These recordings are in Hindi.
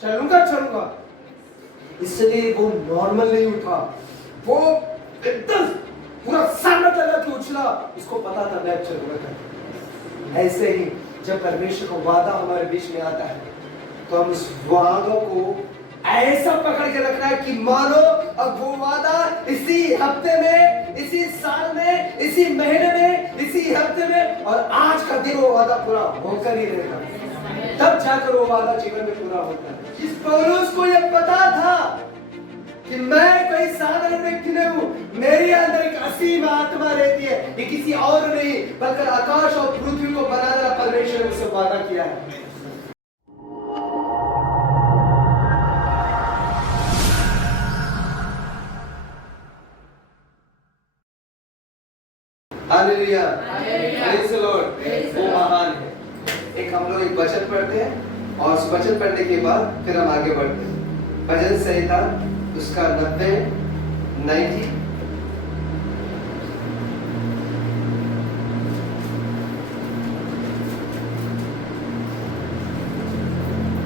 चलूंगा चलूंगा। इसलिए वो नॉर्मल नहीं उठा, वो एकदम पूरा सामने लगा कि उछला। इसको पता था मैं चलूंगा। ऐसे ही जब परमेश्वर का वादा हमारे बीच में आता है तो हम उस वादों को ऐसा पकड़ के रखना है कि मानो अब वो वादा इसी हफ्ते में, इसी साल में, इसी महीने में, इसी हफ्ते में और आज का दिन वो वादा पूरा होकर ही रहेगा। तब जाकर वो वादा जीवन में पूरा होता है। इस पौलुस को यह पता था कि मैं कोई साधारण व्यक्ति नहीं हूं, मेरे अंदर एक असीम आत्मा रहती है। ये किसी और नहीं बल्कि आकाश और पृथ्वी को बनाने वाला परमेश्वर ने मुझसे वादा किया है। Hallelujah, praise the Lord. वो महान है। एक हम लोग एक वचन पढ़ते हैं और उस वचन पढ़ने के बाद फिर हम आगे बढ़ते हैं। भजन संहिता उसका 90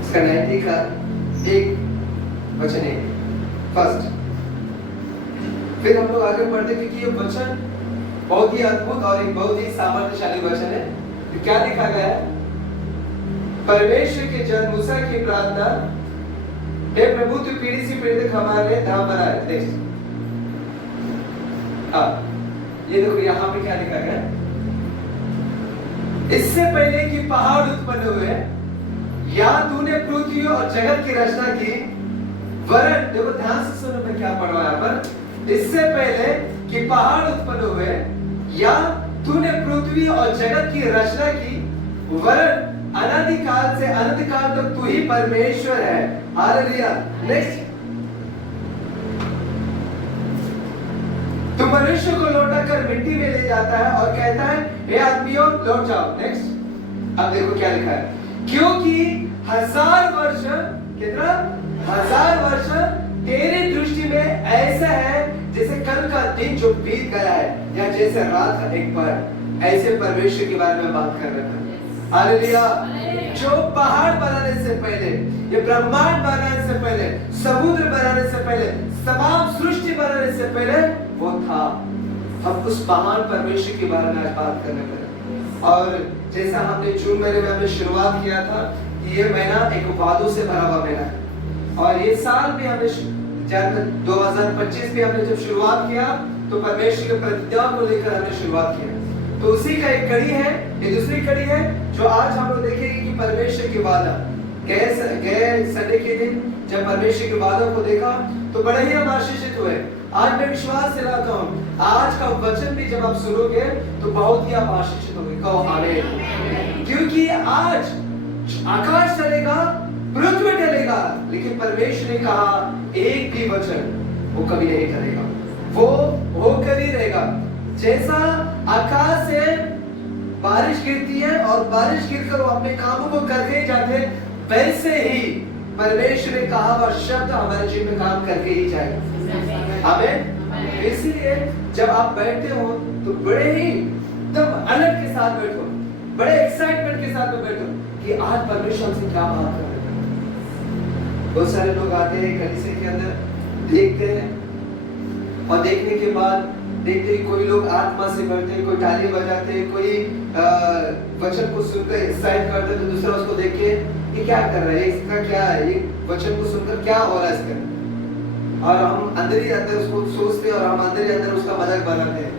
इसका 90 का एक वचन है फर्स्ट। फिर हम लोग आगे बढ़ते क्योंकि ये वचन बहुत ही अद्भुत और एक बहुत ही सामर्थ्यशाली वचन है। तो क्या लिखा गया है? परमेश्वर के जन मूसा की प्रार्थना, हे प्रभु तू पीढ़ी से पीढ़ी तक हमारे लिए धाम बनाए। नेक्स्ट, ये देखो यहाँ पे क्या लिखा गया? इससे पहले कि पहाड़ उत्पन्न हुए या तूने पृथ्वी और जगत की रचना की, वरन देखो ध्यान से सुनो मैं क्या पढ़ रहा हूं यहाँ पर। इससे पहले कि पहाड़ उत्पन्न हुए या तूने पृथ्वी और जगत की रचना की, वरन अनादिकाल से अनंत काल तक तू ही परमेश्वर है। हालेलुया। नेक्स्ट, तू मनुष्य को लौटा कर मिट्टी में ले जाता है और कहता है हे आदमियों लौट जाओ। नेक्स्ट, अब देखो क्या लिखा है? क्योंकि 1000 वर्ष, कितना 1000 वर्ष तेरी दृष्टि में ऐसा है जैसे कल का दिन जो बीत गया है या जैसे रात का एक पहर। ऐसे परमेश्वर के बारे में बात कर रहा है। हालेलुया। जो पहाड़ बनाने से पहले, ये ब्रह्मांड बनाने से पहले, समुद्र बनाने से पहले, तमाम सृष्टि बनाने से पहले वो था। हम उस महान परमेश्वर के बारे में आज बात करने लगे। और जैसा हमने जून महीने में हमने शुरुआत किया था, ये महीना एक वादों से भरा हुआ महीना है। और ये साल भी हमने 2025 भी हमने जब शुरुआत किया तो परमेश्वर के प्रतिज्ञा को लेकर हमने शुरुआत किया। तो उसी का एक कड़ी है, ये दूसरी कड़ी है जो आज हम लोग देखेंगे कि परमेश्वर की वादा। गए संडे के दिन जब परमेश्वर के वादा को देखा तो बड़े ही हम आशीषित हुए। आज मैं विश्वास दिलाता हूँ आज का वचन भी जब आप सुनोगे तो बहुत ही आप आशीषित होंगे। कहो आमीन। क्योंकि आज आकाश चलेगा, पृथ्वी टलेगा, लेकिन परमेश्वर ने कहा एक भी वचन वो कभी नहीं करेगा, वो होकर ही रहेगा। जैसा आकाश से बारिश गिरती है और बारिश गिरकर वो अपने कामों को करके ही जाते, वैसे ही परमेश्वर ने कहा वह शब्द हमारे जीवन में काम करके ही जाएगा। आमीन। इसलिए जब आप बैठते हो तो बड़े ही एकदम अलग के साथ बैठो, बड़े एक्साइटमेंट के साथ में बैठो कि आज परमेश्वर हमसे क्या बात कर रहे हैं। बहुत सारे लोग आते हैं कलीसिया के अंदर, देखते हैं और देखने के बाद देखते हैं कोई लोग आत्मा से भरते हैं, कोई ताली बजाते हैं, कोई वचन को सुनकर एक्साइट करते हैं, तो दूसरा उसको देख के ये क्या कर रहा है, इसका क्या है, ये वचन को सुनकर क्या हो रहा है इसका। और हम अंदर ही अंदर उसको सोचते हैं और हम अंदर ही अंदर उसका मजाक बनाते हैं।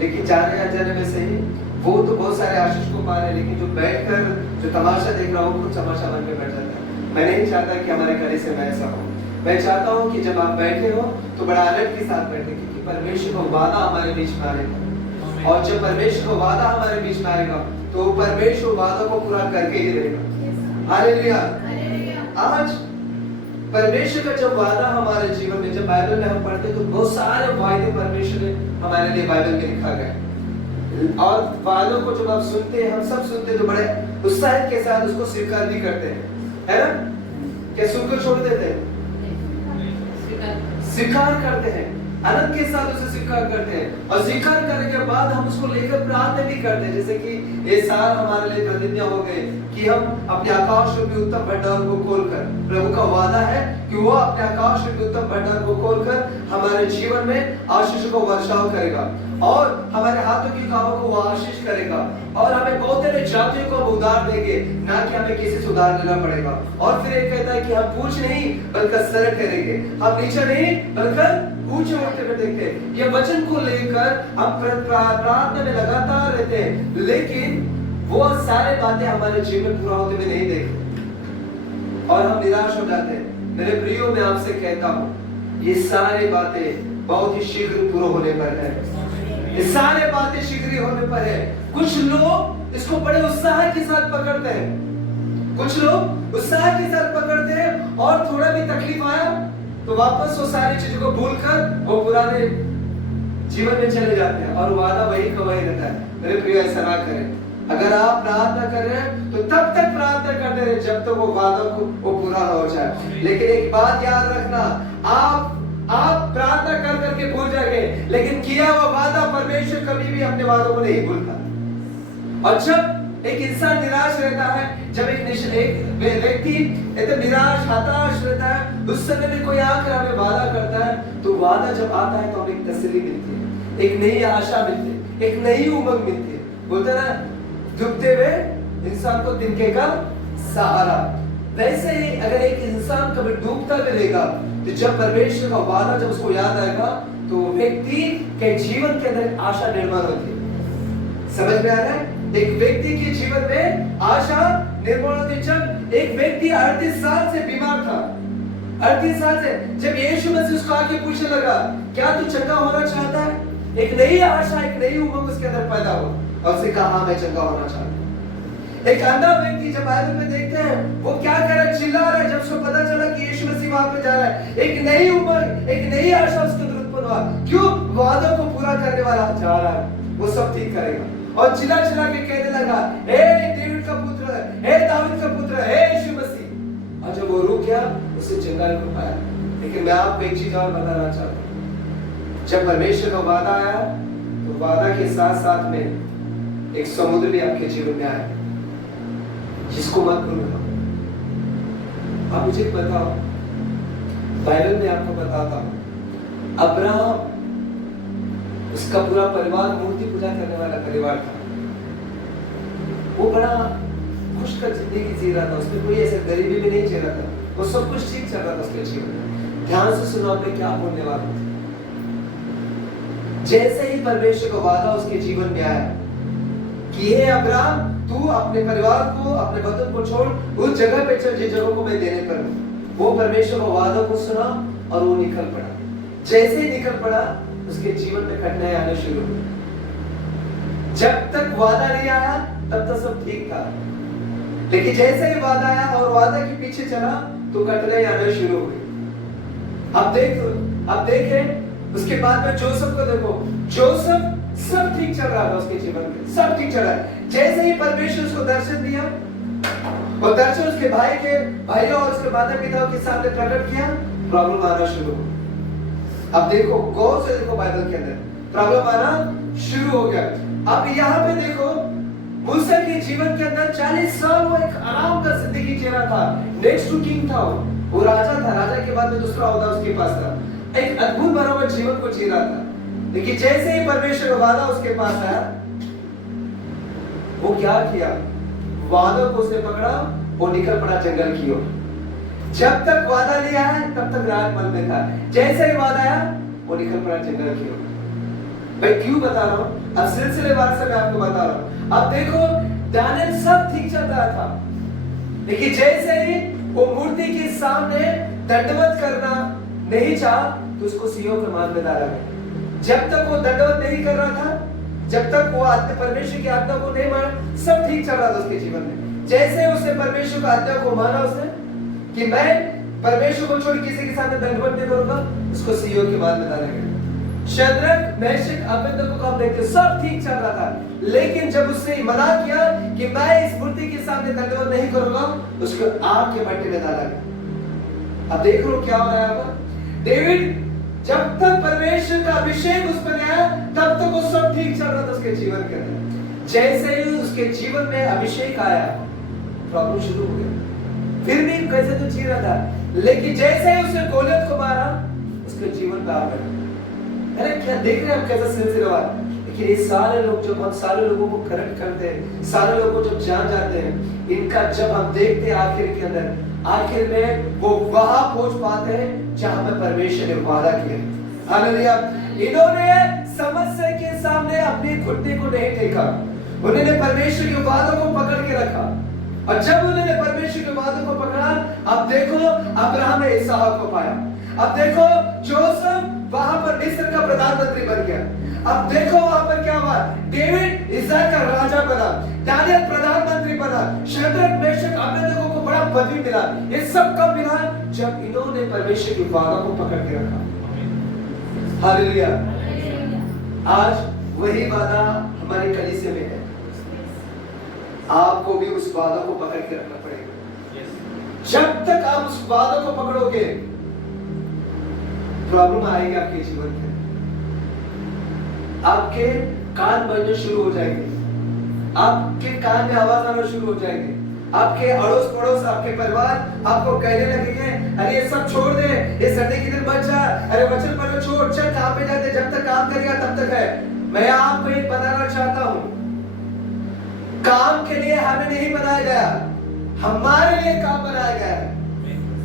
लेकिन जाने अनजाने में सही वो तो बहुत सारे आशीष को पा रहे हैं, लेकिन जो बैठकर जो तमाशा देख रहा हूँ कुछ तमाशा बन के बैठ जाता है। मैं नहीं चाहता कि हमारे कलीसिया में ऐसा हो। मैं चाहता हूँ कि जब आप बैठे हो तो बड़ा अलर्ट के साथ बैठे, क्योंकि परमेश्वर का वादा हमारे बीच में आएगा। और जब परमेश्वर का वादा हमारे बीच में आएगा तो परमेश्वर वादा को पूरा करके ही रहेगा। हालेलुया। आज परमेश्वर का जब वादा हमारे जीवन में, जब बाइबल में हम पढ़ते हैं तो बहुत सारे वायदे परमेश्वर ने हमारे लिए बाइबल में लिखा गया। और वादों को जब आप सुनते हैं, हम सब सुनते हैं तो बड़े उत्साह के साथ उसको स्वीकार भी करते हैं, है ना? क्या सुनकर छोड़ देते हैं? स्वीकार करते हैं। आनंद के साथ उसे स्वीकार करते हैं और स्वीकार करने के बाद हम उसको लेकर प्रार्थना भी करते हैं। जैसे कि ये साल हमारे लिए प्रतिज्ञा हो गई कि हम अपने आकाश रूपी उत्तम भंडार को खोलकर, प्रभु का वादा है कि वो अपने आकाश रूपी उत्तम भंडार को खोलकर हमारे जीवन में आशीष को वर्षाव करेगा और हमारे हाथों की कामों को वो आशीष करेगा और हमें बहुत सारे जातियों को हम उधार देंगे, ना कि हमें किसी से उधार लेना पड़ेगा। और फिर एक कहता है कि हम पूछ नहीं बल्कि सर करेंगे, हम नीचे नहीं बल्कि ऊंचे उठते हुए देखते हैं। ये वचन को लेकर हम प्रार्थना में लगातार रहते हैं, लेकिन वो सारे बातें हमारे जीवन में पूरा होते हुए नहीं देखते और हम निराश हो जाते हैं। मेरे प्रियो, मैं आपसे कहता हूँ ये सारी बातें बहुत ही शीघ्र पूरा होने पर है। ये सारे बातें शीघ्र होने पर है। कुछ लोग इसको बड़े उत्साह के साथ पकड़ते हैं, कुछ लोग उत्साह के साथ पकड़ते हैं और थोड़ा भी तकलीफ आया तो वापस वो सारी चीजों को भूलकर वो पुराने जीवन में चले जाते हैं और वादा वही का वही रहता है। मेरे प्रिय, ऐसा ना करें। अगर आप प्रार्थना कर रहे हैं तो तब तक प्रार्थना करते रहे जब तक वो वादा को वो पूरा हो जाए। लेकिन एक बात याद रखना, आप प्रार्थना कर करके भूल जाएंगे, लेकिन किया हुआ वादा परमेश्वर कभी भी अपने वादों को नहीं भूलता। और जब एक इंसान निराश रहता है, जब एक व्यक्ति एकदम निराश हताश रहता है, उस समय में कोई आकर हमें वादा करता है तो वादा जब आता है तो हमें एक तसल्ली मिलती है, एक नई आशा मिलती है, एक नई उमंग मिलती है। बोलते ना, डूबते हुए इंसान को तिनके का सहारा। वैसे ही अगर एक इंसान कभी डूबता भी रहेगा तो जब परमेश्वर का वादा जब उसको याद आएगा तो व्यक्ति के जीवन के अंदर आशा निर्माण होती है। समझ में आ रहा है? एक व्यक्ति के जीवन में आशा निर्माण होती है। जब एक व्यक्ति 38 साल से बीमार था, 38 साल से, जब यीशु मसीह उसको आके पूछने लगा, क्या तू चंगा होना चाहता है? एक नई आशा, एक नई उमंग उसके अंदर पैदा हो और उसने कहा, हाँ मैं चंगा होना चाहता हूँ। एक अंधा व्यक्ति जब बाइबल में देखते हैं वो क्या कर रहा है, चिल्ला रहा है। जब उसको पता चला कि यीशु मसीह वहां पे जा रहा है, एक नई उमंग, एक नई आशा उसके अंदर उत्पन्न हुआ। क्यों? वादों को पूरा करने वाला जा रहा है, वो सब ठीक करेगा। और चिल्ला चिल्ला के कहने लगा, हे डेविड का पुत्र, हे दाऊद का पुत्र, हे यीशु मसीह। और जब वो रुक गया उससे चंगा नहीं हो पाया। लेकिन मैं आपको एक चीज और बताना चाहता हूँ, जब परमेश्वर का वादा आया तो वादा के साथ साथ में एक समुद्र भी आपके जीवन में आया, जिसको मत भूलना। आप मुझे बताओ, बाइबल में आपको बताता हूं, अब्राहम, उसका पूरा परिवार मूर्ति पूजा करने वाला परिवार था। वो बड़ा खुशकर जिंदगी जी रहा था, उसमें कोई ऐसे गरीबी भी नहीं झेला था, वो सब कुछ ठीक चल रहा था उसके जीवन में। ध्यान से सुनो, मैं क्या बोलने वाला हूं। जैसे ही परमेश्वर का वादा उसके जीवन में आया कि हे अब्राहम, तू अपने परिवार को, अपने वतन को छोड़ उस जगह पे चल जिस जगह को मैं देने पर हूं। वो परमेश्वर का वादा को सुना और वो निकल पड़ा। जैसे ही निकल पड़ा उसके जीवन में कठिनाई आने शुरू हुई। जब तक वादा नहीं आया तब तक सब ठीक था, लेकिन जैसे ही वादा आया और वादा के पीछे चला तो कठिनाई आना शुरू हुई। अब देखें उसके बाद में जोसेफ को देखो। जोसेफ सब ठीक चल रहा था उसके जीवन में, सब ठीक चल रहा है। जैसे ही परमेश्वर उसको दर्शन दिया और दर्शन उसके भाइयों और उसके माता पिता के सामने प्रकट किया, प्रॉब्लम आना शुरू हो। अब देखो, गौर से देखो, बाइबल के अंदर प्रॉब्लम आना शुरू हो गया। अब यहाँ पे देखो, मूसा के जीवन के अंदर 40 साल वो एक आराम का जिंदगी जी रहा था। नेक्स्ट टू किंग था, वो राजा था, राजा के बाद में दूसरा ओहदा उसके पास था। एक अद्भुत भरा हुआ जीवन को जी रहा था। लेकिन जैसे ही परमेश्वर का वादा उसके पास आया, वो क्या किया? वादा को उसने पकड़ा, वो निकल पड़ा जंगल की ओर। जब तक वादा नहीं आया तब तक राजमहल में था। जैसे ही वादा आया वो निकल पड़ा जंगल की ओर। मैं क्यों बता रहा हूं? अब सिलसिलेवार से मैं आपको बता रहा हूं। अब देखो, दानियल सब ठीक चल रहा था, लेकिन जैसे ही वो मूर्ति के सामने दंडवत करना नहीं चाहा तो उसको सीओ के मान में डाला गया। जब तक वो दंडवत नहीं कर रहा था, जब तक वो परमेश्वर की आज्ञा को नहीं माना, सब ठीक चल रहा था उसके जीवन में। जैसे उसने परमेश्वर की आज्ञा को माना, उसने कि मैं परमेश्वर को छोड़ किसी के सामने दंडवत नहीं करूंगा, उसको सीओ के मान में डाला गया। शद्रक, मेशक, अबेदnego को आप देखते, सब ठीक चल रहा था, लेकिन जब उसने मना किया कि मैं इस मूर्ति के सामने दंडवत नहीं करूंगा, उसको आग के भट्टे में डाला गया। अब देख लो क्या हो रहा है। डेविड जब तक परमेश्वर का अभिषेक उस पर आया तब तक वो सब ठीक चल रहा था उसके जीवन के अंदर। जैसे ही उसके जीवन में अभिषेक आया प्रॉब्लम शुरू हो गया। फिर भी कैसे तो जी रहा था, लेकिन जैसे ही उसने गोलियत को मारा उसके जीवन पे आ गया। अरे क्या देख रहे हैं हम कैसा सिलसिला। लेकिन ये सारे लोग, जब हम सारे लोगों को करेक्ट करते हैं, सारे लोगों को जब जान जाते हैं, इनका जब हम देखते हैं आखिर के अंदर, आखिर में वो वहां पहुंच पाते हैं जहां पे परमेश्वर ने वादा किया। हालेलुया। इन्होंने समस्या के सामने अपने घुटने को नहीं टेका, उन्होंने परमेश्वर के वादों को पकड़ के रखा। और जब उन्होंने परमेश्वर के वादों को पकड़ा, अब देखो अब्राहम ने इसहाक को पाया। अब देखो जोसेफ वहां पर मिस्र का प्रधानमंत्री बन गया। अब देखो वहां पर क्या हुआ, डेविड इस्राएल का राजा बना, दानियल प्रधानमंत्री बना, शद्रक मेशक अबेदnego को बड़ा पदवी मिला। ये सब कब मिला? जब इन्होंने परमेश्वर की वादा को पकड़ के रखा। हालेलुया। आज वही वादा हमारे कलीसिया में है। आपको भी उस वादा को पकड़ के रखना पड़ेगा। जब तक आप उस वादा को पकड़ोगे प्रॉब्लम आएगी आपके जीवन में। आपके कान बजने शुरू हो जाएंगे, आपके कान में आवाज आना शुरू हो जाएंगे, आपके अड़ोस पड़ोस, आपके परिवार आपको कहने लगेंगे, अरे ये सब छोड़ दे, ये संडे के दिन मत जा, अरे वचन पढ़ो छोड़, चल काम पे जाते, जब तक काम करेगा तब तक है। मैं आपको एक बताना चाहता हूं, काम के लिए हमें नहीं बनाया गया, हमारे लिए काम बनाया गया है।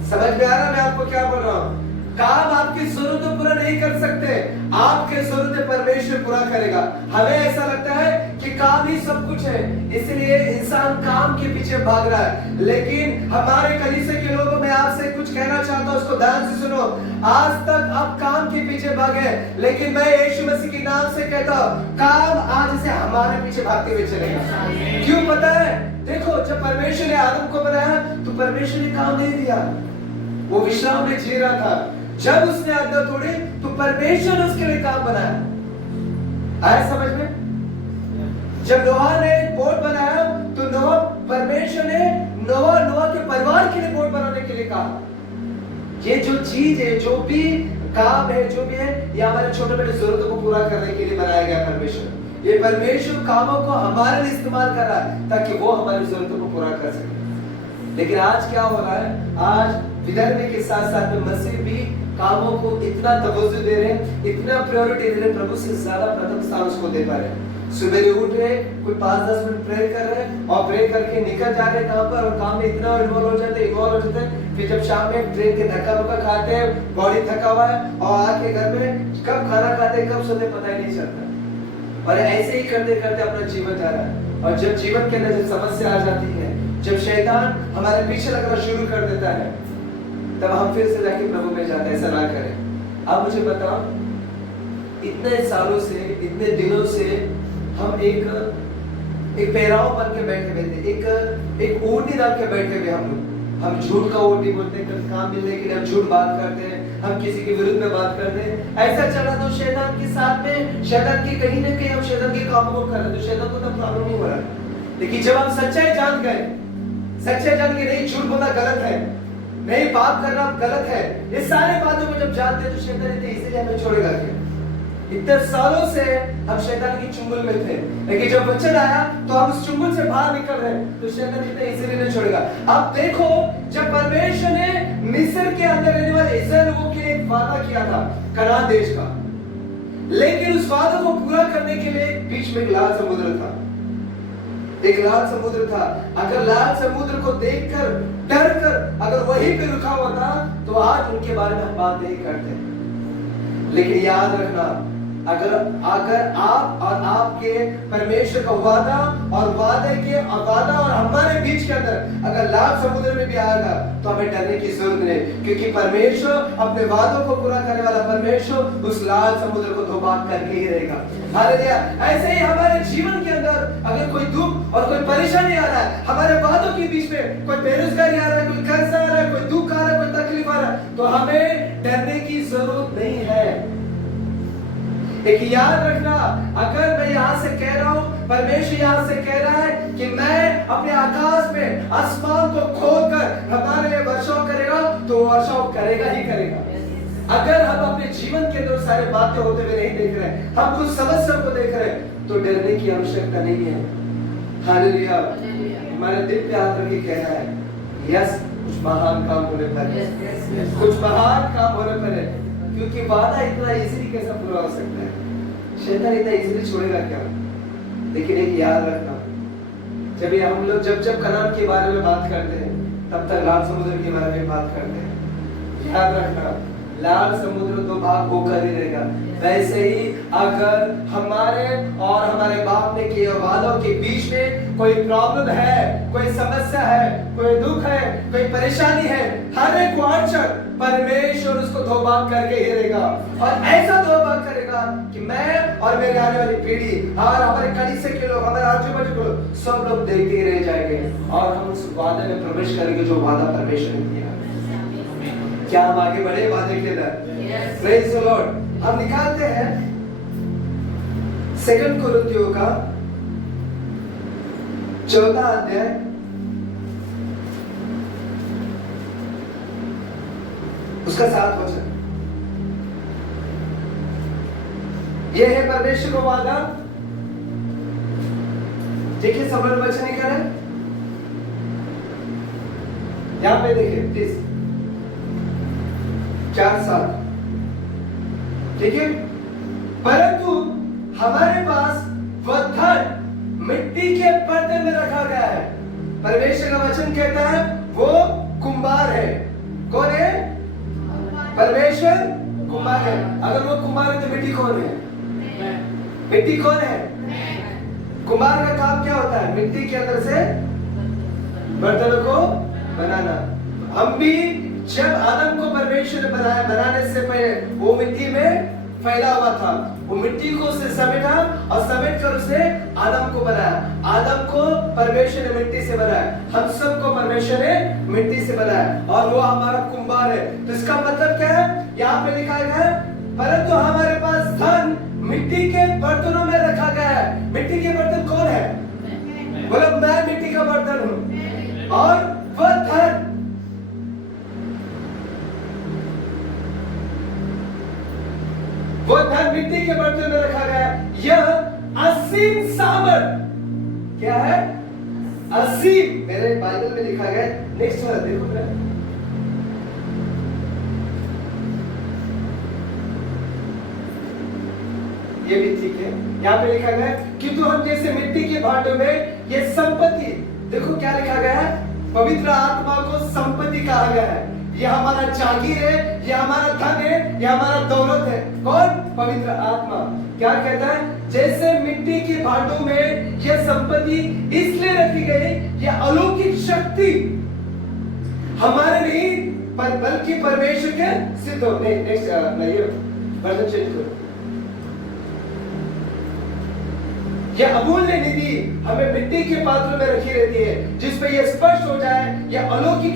समझ में आ रहा मैं आपको क्या बोल रहा हूं? काम आपकी जरूरतें पूरा नहीं कर सकते, आपके जरूरतें परमेश्वर पूरा करेगा। हमें ऐसा लगता है कि काम ही सब कुछ है, इसलिए इंसान काम के पीछे भाग रहा है। लेकिन हमारे कलीसिया के लोगों में आपसे कुछ कहना चाहता हूं, उसको ध्यान से सुनो। आज तक आप काम के पीछे भागे, लेकिन मैं यीशु मसीह के नाम से कहता हूं, काम आज से हमारे पीछे भागते हुए चलेगा। क्यों पता है? देखो, जब परमेश्वर ने आदम को बनाया तो परमेश्वर ने काम नहीं दिया, वो विश्राम में जी रहा था। जब उसने आज्ञा तोड़ी तो परमेश्वर ने उसके लिए काम बनाया। आया समझ में? जब नोहा ने बोट बनाया तो परमेश्वर ने नोहा के परिवार के लिए बोट बनाने के लिए कहा। ये जो चीज है, जो भी काम है, जो भी है, ये हमारे छोटे बड़े जरूरतों को पूरा करने के लिए बनाया गया परमेश्वर। ये परमेश्वर कामों को हमारे लिए इस्तेमाल कर रहा है ताकि वो हमारी जरूरतों को पूरा कर सके। लेकिन आज क्या हो रहा है? आज विधर्मी के साथ साथ में मसीह भी कामों को इतना तवज्जो दे रहे हैं, इतना प्रायोरिटी दे रहे हैं, प्रभु से ज्यादा प्रथम स्थान उसको दे पा रहे हैं। सुबह उठ रहे, कोई 5-10 मिनट प्रे कर रहे हैं और प्रे करके निकल जा रहे काम पर, और काम में इतना इन्वॉल्व हो जाते हैं। फिर जब शाम में ट्रेन के धक्का खाते हैं, बॉडी थका हुआ है, और आके घर में कब खाना खाते कब सोते पता ही नहीं चलता। और ऐसे ही करते करते अपना जीवन जा रहा है। और जब जीवन के अंदर जब समस्या आ जाती है, जब शैतान हमारे पीछे लगना शुरू कर देता है, तब हम फिर से जाके प्रभु में जाते हैं। ऐसा ना करें। आप मुझे बताओ, इतने सालों से, इतने दिनों से हम एक पहराव बन के बैठे हुए थे, एक ओढ़नी डाल के बैठे हुए हम झूठ का ओढ़नी बोलते हैं, कभी काम मिलने के लिए हम झूठ बात करते हैं, हम किसी के विरुद्ध में बात करते हैं। ऐसा चला तो शैतान के साथ में, शैतान की कहीं ना कहीं हम शैतान के कामों को कर रहे हैं, तो शैतान को तो प्रॉब्लम नहीं हो रहा। लेकिन जब हम सच्चाई जान गए, सच्चाई जान के नहीं झूठ बोलना गलत है, नहीं पाप करना गलत है, ये सारे बातों को जब जानते हैं तो शैतान इतने इजीली हमें छोड़ेगा क्या? इतने सालों से हम शैतान की चुंगल में थे, लेकिन जब वचन आया तो हम उस चुंगल से बाहर निकल रहे हैं, तो शैतान इतने इजीली नहीं छोड़ेगा। अब देखो, जब परमेश्वर ने मिस्र के अंदर रहने वाले इस्राएल लोगों के लिए एक वादा किया था कनान देश का, लेकिन उस वादा को पूरा करने के लिए बीच में एक लाल समुद्र था, एक लाल समुद्र था। अगर लाल समुद्र को देखकर डरकर अगर वहीं पे रुका हुआ था तो आज उनके बारे में हम बात नहीं करते। लेकिन याद रखना, अगर आप और आपके परमेश्वर का वादा और वादा और हमारे बीच के अंदर अगर लाल समुद्र में भी आएगा तो हमें डरने की जरूरत नहीं, क्योंकि परमेश्वर अपने वादों को पूरा करने वाला परमेश्वर उस लाल समुद्र को धोबाक करके ही रहेगा। हालेलुया। ऐसे ही हमारे जीवन के अंदर अगर कोई दुख और कोई परेशानी आ रहा है, हमारे वादों के बीच में कोई बेरोजगारी आ रहा है, कोई कर्ज आ रहा है, कोई दुख आ रहा है, कोई तकलीफ आ रहा है, तो हमें डरने की जरूरत नहीं है। एक याद रखना, अगर मैं यहाँ से कह रहा हूँ, परमेश्वर यहाँ से कह रहा है कि मैं अपने आकाश में आसमान को खोलकर हमारे लिए वर्षाव करेगा, तो वर्षाव करेगा ही करेगा। अगर हम अपने जीवन के अंदर सारे बातें होते हुए नहीं देख रहे हैं, हम कुछ समस्या को देख रहे हैं, तो डरने की आवश्यकता नहीं है। हालेलुया। हमारे दिल पे हाथ रख के कहना है, यस, कुछ महान काम होने पर है, कुछ महान काम होने पर है, क्योंकि वादा इतना इजीली कैसा पूरा हो सकता है? शैतान इतना इजीली छोड़ेगा क्या? लेकिन एक याद रखना, जब हम लोग जब कनान के बारे में बात करते हैं, तब तक लाल समुद्र के बारे में बात करते हैं। याद रखना, लाल समुद्र तो भाग होकर ही रहेगा। वैसे ही अगर हमारे और हमारे बाप ने किए वादों के बीच में कोई प्रॉब्लम है, कोई समस्या है, कोई दुख है, कोई परेशानी है, हर एक वांछक परमेश्वर उसको धोबाग करके ही रहेगा, और ऐसा धोबाग करेगा कि मैं और मेरे आने वाली पीढ़ी और हमारे कलीसिया के लोग, हमारे आजू बाजू के लोग, सब लोग देखते ही रह जाएंगे, और हम उस वादे में प्रवेश करेंगे जो वादा परमेश्वर ने किया। क्या हम आगे बढ़े वादे के अंदर? Praise the Lord. हम निकालते हैं 2 कुरिन्थियों का 14 अध्याय, उसका 7 वचन। यह है परमेश्वर का वादा। देखिए, सब लोग वचन निकाले, यहां पे देखिए प्लीज, 4-7। ठीक है, परंतु हमारे पास वह धन मिट्टी के बर्तन में रखा गया है। परमेश्वर का वचन कहता है वो कुंभार है। कौन है? परमेश्वर कुंभार है। अगर वो कुंभार है तो मिट्टी कौन है? मिट्टी कौन है? कुंभार का काम क्या होता है? मिट्टी के अंदर से बर्तनों को बनाना। हम भी जब आदम को परमेश्वर ने बनाया, बनाने से पहले वो मिट्टी में फैला हुआ था, वो मिट्टी को उसने समेटा और समेट कर उसने आदम को बनाया। आदम को परमेश्वर ने मिट्टी से बनाया, हम सबको परमेश्वर ने मिट्टी से बनाया, और वो हमारा कुंभार है। तो इसका मतलब क्या है? यहाँ पे लिखा है परंतु हमारे पास धन मिट्टी के बर्तनों में रखा गया है। मिट्टी के बर्तन कौन है? बोलो, मैं मिट्टी का बर्तन हूं, और वह धन मिट्टी के बर्तन में रखा गया है। यह असीम सामर्थ क्या है? असीम, मेरे बाइबल में लिखा गया है। नेक्स्ट वाला देखो ना, ये भी ठीक है। यहाँ पे लिखा गया है कि तो हम जैसे मिट्टी के भांडों में ये संपत्ति, देखो क्या लिखा गया है? पवित्र आत्मा को संपत्ति कहा गया है। ये हमारा जागीर है, ये हमारा धन है, ये हमारा दौलत है। कौन? पवित्र आत्मा। क्या कहता है? जैसे मिट्टी के भांडों में यह संपत्ति इसलिए रखी गई, यह अलौकिक शक्ति हमारे नहीं बल्कि परमेश्वर के सिद्ध हो। नेक्स्ट वर्जन चेंज करो। यह अमूल्य निधि हमें मिट्टी के पात्र में रखी रहती है, जिसपे यह स्पष्ट हो जाए यह अलौकिक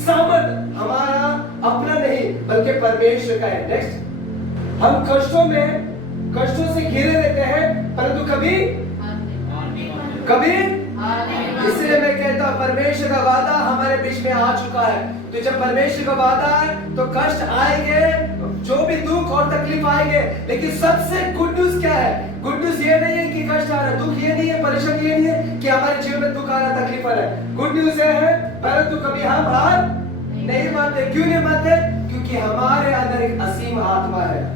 सामर्थ हमारा अपना नहीं बल्कि परमेश्वर का है। नेक्स्ट, हम कष्टों से घिरे रहते हैं, परंतु कभी इसलिए मैं कहता हूं परमेश्वर का वादा हमारे बीच में आ चुका है। तो जब परमेश्वर का वादा है तो कष्ट आएंगे, जो भी दुख और तकलीफ आएंगे, लेकिन सबसे गुड न्यूज क्या है? गुड न्यूज ये नहीं है कि कष्ट आ रहा है, दुख ये नहीं है, परेशानी ये नहीं है कि हमारे जीवन में दुख आ रहा है, तकलीफ आ रहा है। गुड न्यूज ये है परंतु कभी हम हार नहीं मानते। क्यों नहीं मानते? क्योंकि हमारे अंदर एक असीम आत्मा है।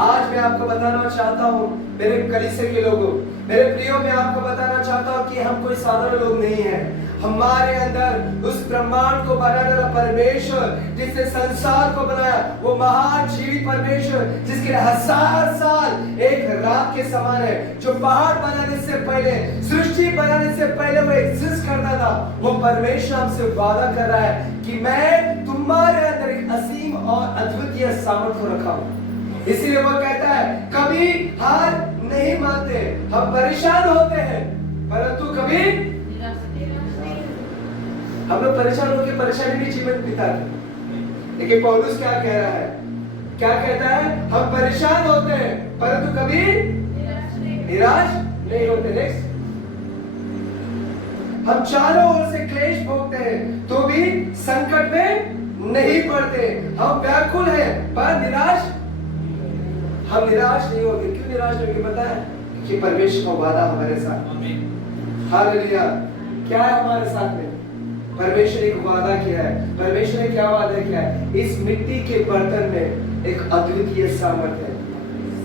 आज मैं आपको बताना चाहता हूँ मेरे कलीसिया के लोगों, मेरे प्रियो, मैं आपको बताना चाहता हूँ कि हम कोई साधारण लोग नहीं हैं। हमारे अंदर उस ब्रह्मांड को बनाने वाला परमेश्वर, जिसने संसार को बनाया, वो महान जीवित परमेश्वर, जिसके लिए 1000 साल एक रात के समान है, जो पहाड़ बनाने से पहले, सृष्टि बनाने से पहले वो एग्जिस्ट करता था, वो परमेश्वर हमसे वादा कर रहा है कि मैं तुम्हारे अंदर एक असीम और अद्वितीय सामर्थ्य को रखा हूं। इसीलिए वो कहता है कभी हार नहीं मानते। हम परेशान होते हैं परंतु कभी हम लोग परेशान होकर परेशानी भी जीवन बिताते हैं। लेकिन पौलुस क्या कह रहा है? क्या कहता है? हम परेशान होते हैं परंतु कभी निराश नहीं होते। नेक्स्ट, हम चारों ओर से क्लेश भोगते हैं तो भी संकट में नहीं पड़ते। हम व्याकुल हैं पर निराश, हम निराश नहीं होंगे। क्यों निराश नहीं होंगे पता है? कि परमेश्वर का वादा हमारे साथ। हालेलुया। क्या है हमारे साथ में? परमेश्वर एक वादा किया है। परमेश्वर ने क्या वादा किया है? इस मिट्टी के बर्तन में एक अद्वितीय सामर्थ्य है।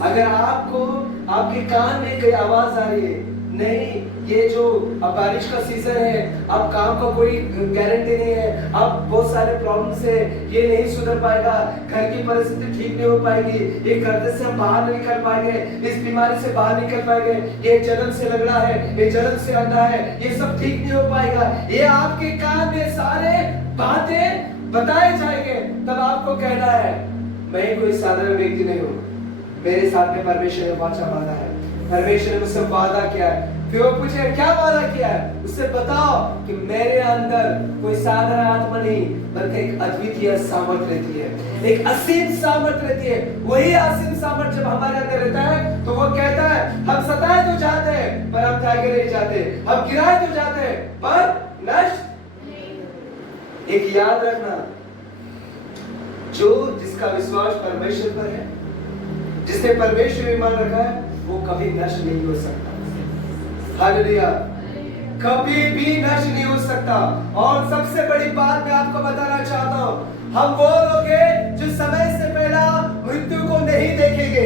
अगर आपको आपके कान में कोई आवाज आ रही है, नहीं ये जो अब बारिश का सीजन है, अब काम का कोई गारंटी नहीं है, अब बहुत सारे प्रॉब्लम से ये नहीं सुधर पाएगा, घर की परिस्थिति ठीक नहीं हो पाएगी, ये कर्ज से हम बाहर नहीं निकल पाएंगे, इस बीमारी से बाहर निकल पाएंगे, ये जलन से लग रहा है, ये जलन से अंधा है, ये सब ठीक नहीं हो पाएगा, ये आपके कान में सारे बातें बताए जाएंगे, तब आपको कहना है मैं कोई साधारण व्यक्ति नहीं हूँ, मेरे साथ में परमेश्वर ने वाचा बांधा है, परमेश्वर ने मुझसे वादा किया है। फिर वो पूछे क्या वादा किया है? उससे बताओ कि मेरे अंदर कोई साधारण आत्मा नहीं बल्कि एक अद्वितीय सामर्थ्य रहती है, एक असीम सामर्थ्य रहती है। वही असीम सामर्थ्य जब हमारे अंदर रहता है तो वो कहता है हम सताए तो जाते हैं पर हम त्यागे नहीं जाते, हम गिराए तो जाते हैं पर नष्ट नहीं। एक याद रखना, जो जिसका विश्वास परमेश्वर पर है, जिसने परमेश्वर में ईमान रखा है, वो कभी नष्ट नहीं हो सकता। हालेलुया। कभी भी नष्ट नहीं हो सकता। और सबसे बड़ी बात मैं आपको बताना चाहता हूं, हम वो लोग हैं जो समय से पहला मृत्यु को नहीं देखेंगे।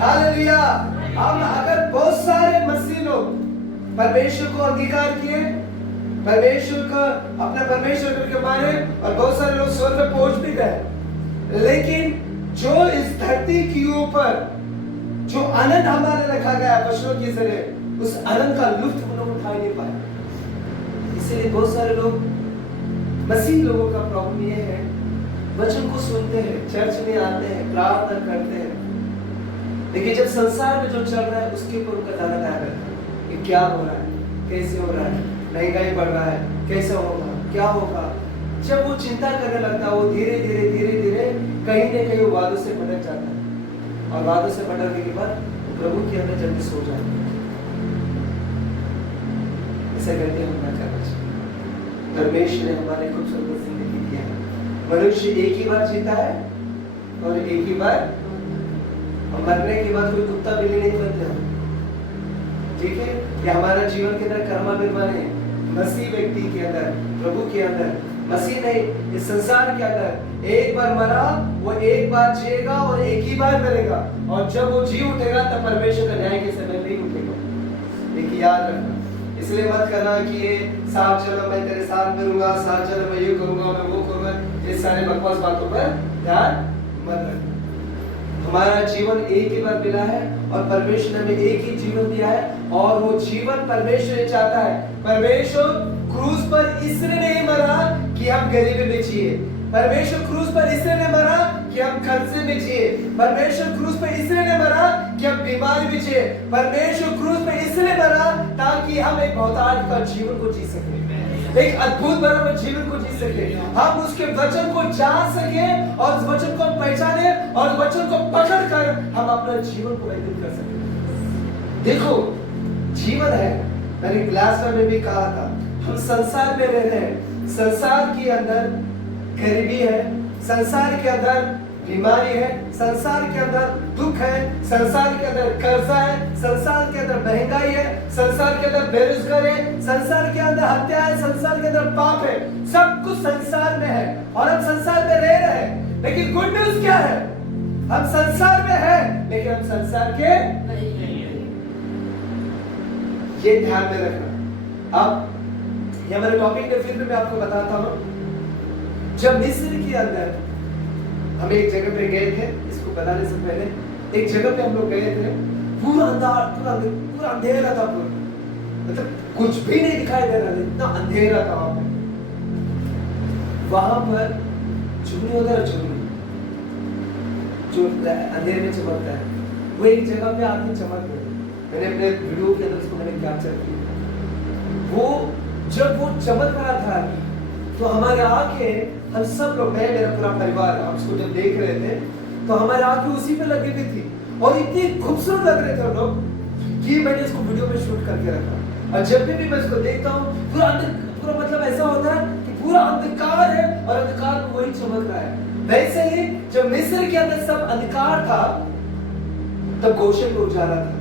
हालेलुया। हम अगर बहुत सारे मसीह लोग परमेश्वर को अंगीकार किए, परमेश्वर का अपना परमेश्वर के माने, और बहुत सारे लोग स्वर्ग में पहुंच भी गए, लेकिन जो इस धरती के ऊपर जो आनंद हमारे रखा गया वचनों के जरिए, उस आनंद का लुत्फ हम लोग उठा नहीं पाए। इसलिए बहुत सारे लोग, मसीह लोगों का प्रॉब्लम ये है, वचन को सुनते हैं, चर्च में आते हैं, प्रार्थना करते हैं, लेकिन जब संसार में जो चल रहा है उसके ऊपर उनका ध्यान आया रहता है कि क्या हो रहा है, कैसे हो रहा है, महंगाई बढ़ रहा है, कैसा होगा, क्या होगा। जब वो चिंता करने लगता है, वो धीरे धीरे धीरे धीरे कहीं न कहीं वादों से भटक जाता है, और वादों से भटकने के बाद प्रभु के अंदर जल्दी सो जाता है। ऐसा करके हम ना करना चाहिए। परमेश्वर ने हमारे खूबसूरत जिंदगी दी है। मनुष्य एक ही बार जीता है और एक ही बार, और मरने के बाद कोई कुत्ता बिल्ली नहीं बनता। ठीक है, ये हमारा जीवन के अंदर कर्मा निर्माण है। मसीह व्यक्ति के अंदर, प्रभु के अंदर, मसीह नहीं इस संसार के अंदर एक बार मरा, वो एक बार जिएगा और एक ही बार मरेगा, और जब वो जी उठेगा तब परमेश्वर का न्याय के समय नहीं उठेगा। एक याद रखना, इसलिए मत करना कि ये 7 जन्म मैं तेरे साथ में रहूंगा, 7 जन्म मैं ये करूंगा, मैं वो करूंगा, ये सारे बकवास बातों पर ध्यान मत रखना। हमारा जीवन एक ही बार मिला है और परमेश्वर ने हमें एक ही जीवन दिया है, और वो जीवन परमेश्वर चाहता है। परमेश्वर क्रूस पर इसलिए नहीं मरा कि हम गरीबी में जिए, परमेश्वर क्रूस पर इसलिए नहीं मरा कि हम कर्जे में जिए, परमेश्वर क्रूस पर इसलिए नहीं मरा कि हम बीमारी में जिए, परमेश्वर क्रूस पर इसलिए मरा ताकि हम एक बहुतायत का जीवन को जी सके, एक अद्भुत भरा जीवन को जी सके, हम उसके वचन को जान सके और उस वचन को पहचाने और वचन को पकड़कर हम अपना जीवन को व्यतीत कर सके। देखो जीवन है, मैंने क्लास में भी कहा था, हम संसार में रह रहे हैं, संसार के अंदर गरीबी है, संसार के अंदर बीमारी है, संसार के अंदर दुख है, संसार के अंदर कर्जा है, संसार के अंदर महंगाई है, संसार के अंदर बेरोजगारी है, संसार के अंदर हत्या है, संसार के अंदर पाप है, सब कुछ संसार में है और हम संसार में रह रहे हैं। लेकिन गुड न्यूज क्या है? हम संसार में हैं लेकिन हम संसार के नहीं हैं। ये ध्यान में रखना। अब ये हमारे टॉपिक के फिर मैं आपको बताता हूं। जब मिस्र के अंदर हम एक जगह पे गए थे, इसको बताने से पहले एक जगह पे हम लोग गए थे, पूरा अंधेरा था, पूरा मतलब कुछ भी नहीं दिखाई दे रहा था, इतना अंधेरा था वहां पर चुन्नी होता है, चुन्नी जो अंधेरे में चमकता है, वो एक जगह पे आके चमक गई। मैंने अपने वीडियो के अंदर उसको मैंने कैप्चर किया। वो जब वो चमक रहा था तो हमारे आंखें, हम सब लोग, मैं मेरा पूरा परिवार, हम उसको जब देख रहे थे तो हमारे आंखें उसी पे लगी हुई थी और इतनी खूबसूरत लग रहे थे हम लोग कि मैंने इसको वीडियो में शूट करके रखा। और जब भी मैं इसको देखता हूँ पूरा मतलब ऐसा होता है कि पूरा अंधकार है और अंधकार में वही चमक रहा है। वैसे ही जब मिस्र के अंदर सब अंधकार था, तब गोशन में उजाला था।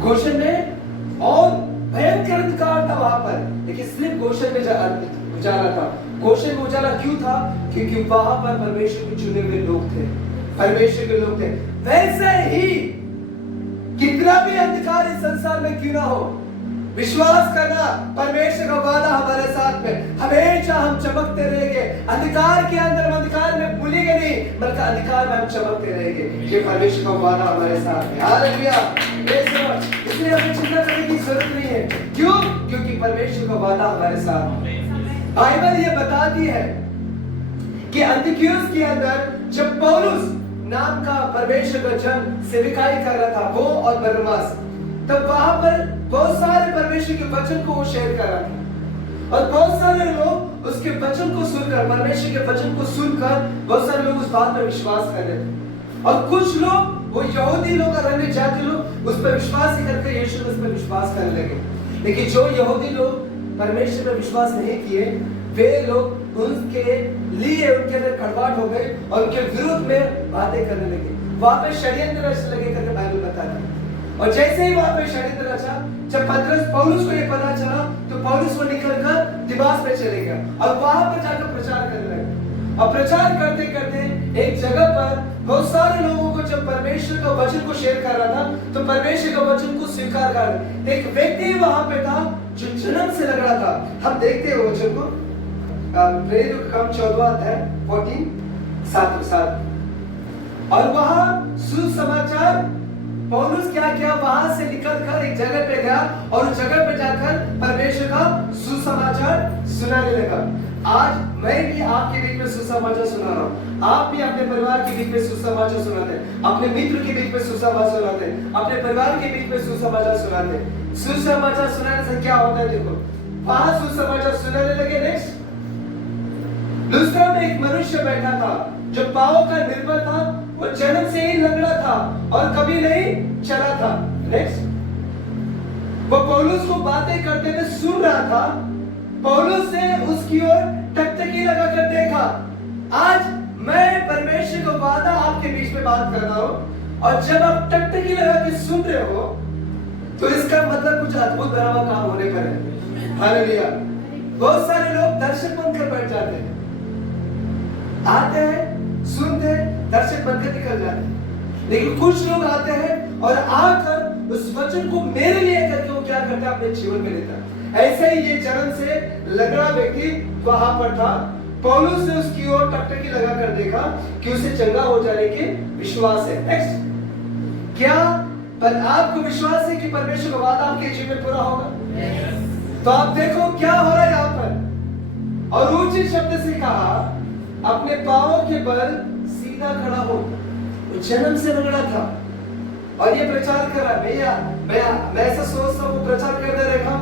गोशन में और भयंकर अंधकार था वहां पर, लेकिन सिर्फ गोशन में उजाला था। गोशन में उजाला क्यों था? क्योंकि वहां पर परमेश्वर के चुने हुए लोग थे, परमेश्वर के लोग थे। वैसे ही कितना भी अंधकार इस संसार में क्यों ना हो, विश्वास करना परमेश्वर का वादा हमारे साथ में, हमेशा हम चमकते रहेंगे। अंधकार के अंदर, अंधकार में भूलेंगे नहीं, बल्कि अंधकार में हम चमकते रहेंगे। ये परमेश्वर का वादा हमारे साथ में। हालेलुया। इसलिए हमें चिंता करने की जरूरत नहीं है। क्यों? क्योंकि परमेश्वर का वादा हमारे साथ में। बाइबल ये बताती है कि अंतियोखुस के अंदर जब पौलुस नाम का परमेश्वर का जन सेवकाई कर रहा था, वो और बरनबास, तब वहां पर बहुत सारे परमेश्वर के वचन को वो शेयर कर रहा था, और बहुत सारे लोग उसके वचन को सुनकर, परमेश्वर के वचन को सुनकर बहुत सारे लोग उस बात पर विश्वास कर रहे थे। और कुछ लोग, वो यहूदी लोग और अन्य जाति लोग, उस पर विश्वास ही करके यीशु उस पर विश्वास करने लगे। लेकिन जो यहूदी लोग परमेश्वर पर विश्वास नहीं किए, वे लोग उनके लिए, उनके अंदर कड़वाहट हो गए और उनके विरुद्ध में बातें करने लगे। वहां पे षड्यंत्र रचने लगे करके बाइबल बताता है। और जैसे ही वहां पे षड्यंत्र रचा, जब पतरस पौलुस को ये पता चला, तो पौलुस को निकलकर दिमाग पे चले गया और वहां पर जाकर प्रचार करने लगे। और प्रचार करते करते एक जगह पर बहुत सारे लोगों को जब परमेश्वर का वचन को शेयर कर रहा था, तो परमेश्वर का वचन को स्वीकार कर एक व्यक्ति वहां पे था जो जन्म से लग रहा था। हम देखते हैं वचन को, प्रेरित काम 14 अध्याय 14:7। और वहां सुसमाचार पौलुस क्या किया, वहां से निकलकर एक जगह पे गया और उस जगह पे जाकर परमेश्वर का सुसमाचार सुनाने लगा। आज मैं भी आपके बीच में सुसमाचार सुना रहा हूँ। आप भी अपने परिवार के बीच में सुसमाचार सुनाते हैं, अपने मित्र के बीच में सुसमाचार सुनाते हैं, अपने परिवार के बीच में सुसमाचार सुनाते हैं। सुसमाचार सुनाने से क्या होता है? देखो, वहां सुसमाचार सुनाने लगे। नेक्स्ट, लुस्त्रा में एक मनुष्य बैठा था जो पांवों का निर्बल था, वो जन्म से ही लंगड़ा था और कभी नहीं चला था। नेक्स्ट, वो पौलुस को बातें करते हुए सुन रहा था। पौलुस ने उसकी ओर टकटकी लगाकर देखा। आज मैं परमेश्वर का वादा आपके बीच में बात कर रहा हूं, और जब आप टकटकी लगा के सुन रहे हो, तो इसका मतलब कुछ अद्भुत भरा हुआ काम होने पर है। हालेलुया। बहुत सारे लोग दर्शक बनकर बैठ जाते हैं, आते हैं, सुनते हैं, दर्शक बनकर निकल जाते हैं। लेकिन कुछ लोग आते हैं और आकर उस वचन को मेरे लिए करके वो क्या करता है, अपने जीवन में लेता है। ऐसे ही ये जन्म से लंगड़ा व्यक्ति वहां पर था। पौलुस ने उसकी ओर टकटकी लगाकर देखा कि उसे चंगा हो जाने के विश्वास है। नेक्स्ट, क्या पर आपको विश्वास है कि परमेश्वर का वादा आपके जीवन में पूरा होगा? तो आप देखो क्या हो रहा है यहाँ पर। और ऊंचे शब्द से कहा, अपने पांवों के बल सीधा खड़ा हो। वो जन्म से लंगड़ा था और ये प्रचार कर रहा है। भैया मैं ऐसा सोचता हूँ, प्रचार करते रहेगा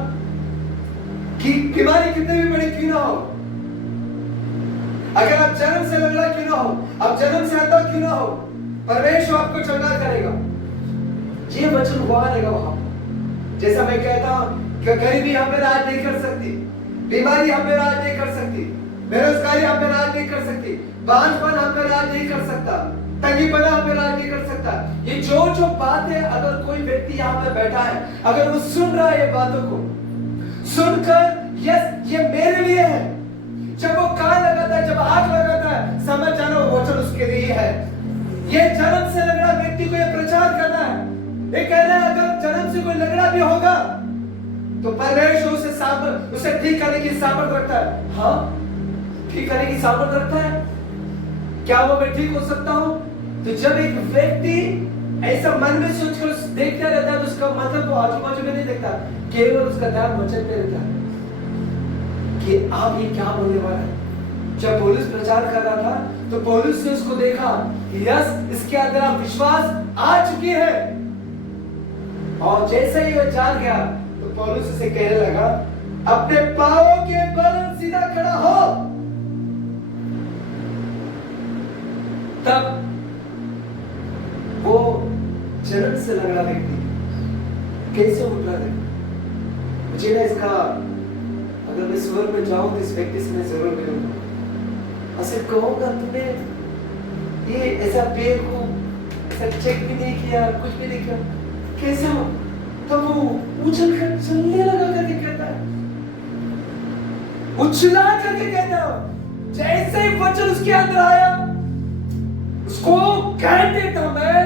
कि बीमारी कितनी भी बड़ी क्यों ना हो, अगर आप जन्म से लंगड़ा क्यों ना हो, आप जन्म से अंधा क्यों ना हो, परमेश्वर आपको चंगा करेगा। ये वचन हुआ रहेगा वहां। जैसा मैं कहता हूं कि गरीबी हम पे राज नहीं कर सकती, बीमारी हम पे राज नहीं कर सकती, बेरोजगारी हम पे राज नहीं कर सकती, बांझपन हम पे राज नहीं कर सकता, तंगीपना हम पे राज नहीं कर सकता। ये जो बातें, अगर कोई व्यक्ति यहाँ पे बैठा है, अगर वो सुन रहा है ये बातों को, सुनकर यस ये मेरे लिए है, जब वो कान लगाता है, जब आंख लगाता है, समझ जाना वो वचन उसके लिए है। ये जन्म से लंगड़ा व्यक्ति को ये प्रचार करना है। ये कह रहा है अगर जन्म से कोई लंगड़ा भी होगा तो परमेश्वर उसे ठीक करने की सामर्थ रखता है। हाँ, ठीक करने की सामर्थ रखता है। क्या वो मैं ठीक हो सकता हूं? तो जब एक व्यक्ति ऐसा मन में सोचकर देखता रहता है, तो उसका मतलब वो आजू बाजू में नहीं देखता, केवल उसका ध्यान वचन पे रहता है कि आप ये क्या बोलने वाला है। जब पौलुस प्रचार कर रहा था, तो पौलुस ने उसको देखा, यस इसके अंदर आप विश्वास आ चुकी है। और जैसे ही वो जान गया, तो पौलुस उसे कहने लगा, अपने पांवों के बल सीधा खड़ा हो। तब वो जन्म से लंगड़ा व्यक्ति कैसे उठ रहा है। मुझे ना इसका, अगर मैं स्वर में जाऊं तो इस व्यक्ति से मैं जरूर मिलूंगा। और सिर्फ कहूंगा तुमने ये ऐसा पेड़ को ऐसा चेक भी नहीं किया, कुछ भी नहीं किया, कैसा? तब वो उछल कर चलने लगा करके कहता है, उछला करके कहता है, जैसे ही वचन उसके अंदर आया उसको कह देता मैं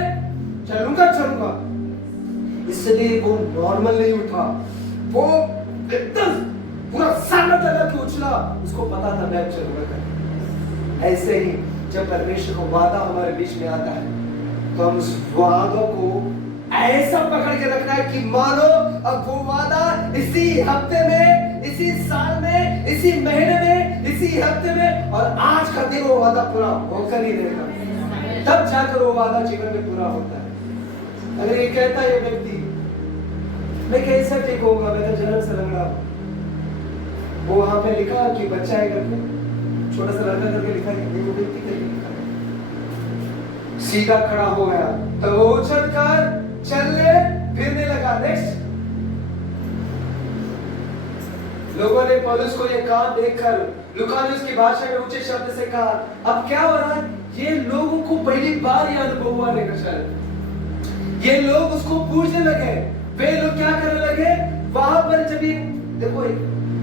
चलूंगा चलूंगा। इसलिए वो नॉर्मल नहीं उठा, वो एकदम पूरा सामत लगा के उछला, उसको पता था मैं चलूंगा कर। ऐसे ही जब परमेश्वर का वादा हमारे बीच में आता है तो हम उस वादों को ऐसा पकड़ के रखना है कि मानो अब वो वादा इसी हफ्ते में, इसी साल में, इसी महीने में, इसी हफ्ते में और आज का दिन वो वादा पूरा होकर ही रहेगा, तब जाकर वो वादा जीवन में पूरा होता है। अगर ये कहता है ये व्यक्ति मैं कैसे ठीक होऊंगा, मैं तो जन्म से लग रहा हूं, वो वहां पे लिखा कि बच्चा है करके, छोटा सा लड़का करके लिखा है, वो व्यक्ति करके लिखा है, सीधा खड़ा हो गया तो वो उछल कर चलने फिरने लगा। नेक्स्ट, लोगों ने पौलुस को यह काम देखकर लूका ने उसकी भाषा में ऊंचे शब्द से कहा, अब क्या हो रहा है? ये लोगों को पहली बार यह अनुभव हुआ नहीं शायद, ये लोग उसको पूछने लगे, वे लोग क्या करने लगे वहां पर? जब देखो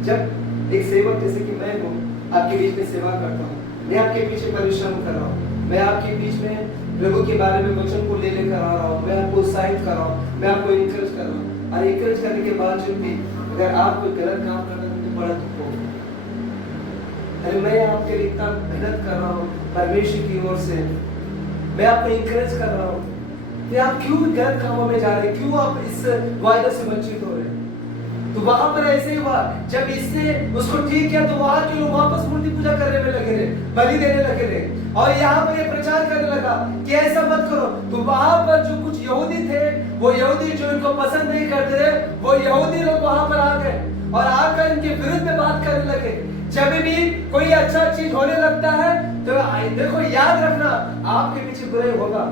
जब एक सेवक जैसे कि मैं हूँ आपके बीच में सेवा करता हूँ, मैं आपके पीछे परिश्रम कर रहा हूँ, मैं आपके बीच में लोगों के बारे में वचन को ले लेकर आ रहा हूँ, मैं आपको उत्साहित कर रहा हूँ, मैं आपको इंकरेज कर रहा हूँ, और इंकरेज करने के बाद भी अगर आप कोई गलत काम कर रहे हैं तो बड़ा दुख होगा। अरे मैं आपके लिए इतना मेहनत कर रहा हूँ परमेश्वर की ओर से, मैं आपको इंकरेज कर रहा हूँ, कि आप क्यों गलत कामों में जा रहे हैं, क्यों आप इस वायदा से वंचित हो रहे हैं? तो वहां पर ऐसे ही हुआ, जब इसने उसको ठीक किया तो वहां के लोग वापस मूर्ति पूजा करने में लगे रहे, बलि देने लगे रहे, और यहाँ पर ये प्रचार करने लगा कि ऐसा मत करो। तो वहां पर जो कुछ यहूदी थे, वो यहूदी जो इनको पसंद नहीं करते थे, वो यहूदी लोग वहां पर आ गए और आकर इनके विरुद्ध में बात करने लगे। जब भी कोई अच्छा चीज होने लगता है तो देखो याद रखना, आपके पीछे बुराई होगा,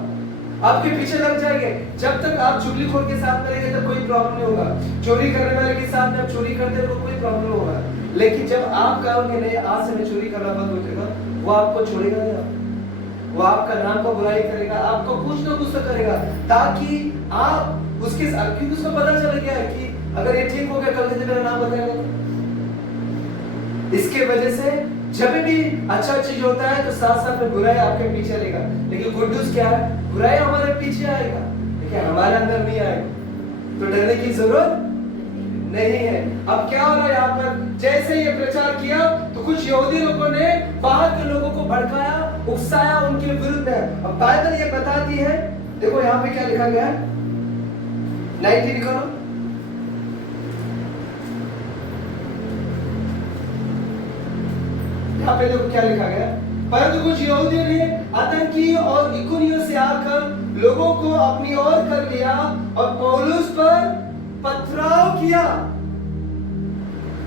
आपके पीछे लग जाएंगे। जब तक आप चुगलीखोर के साथ रहेंगे तो कोई प्रॉब्लम नहीं होगा, चोरी करने वाले के साथ जब चोरी करते हो तो कोई प्रॉब्लम होगा, लेकिन जब आप कहोगे नहीं आज से मैं चोरी करना बंद हो जाएगा, वो आपको छोड़ेगा नहीं, वो आपका नाम को बुराई करेगा, आपको कुछ ना कुछ तो करेगा, ताकि आप उसके साथ, क्योंकि उसको पता चल गया है कि अगर ये ठीक हो गया कल के दिन मेरा नाम बताएगा। इसके वजह से जब भी अच्छा चीज होता है तो साथ साथ में बुराई आपके पीछे रहेगा, लेकिन गुड न्यूज़ क्या है? बुराई हमारे पीछे आएगा लेकिन हमारे अंदर नहीं आएगा, तो डरने की जरूरत नहीं है। अब क्या हो रहा है यहाँ पर? जैसे ये प्रचार किया तो कुछ यहूदी लोगों ने बाहर के लोगों को भड़काया, उकसाया उनके विरुद्ध में। अब बाइबल ये बताती है, देखो यहाँ पे क्या लिखा गया है, 19 करो। यहाँ पे देखो क्या लिखा गया, परंतु कुछ यहूदियों ने आतंकी और इकुनियों से आकर लोगों को अपनी ओर कर लिया और पौलुस पर पथराव किया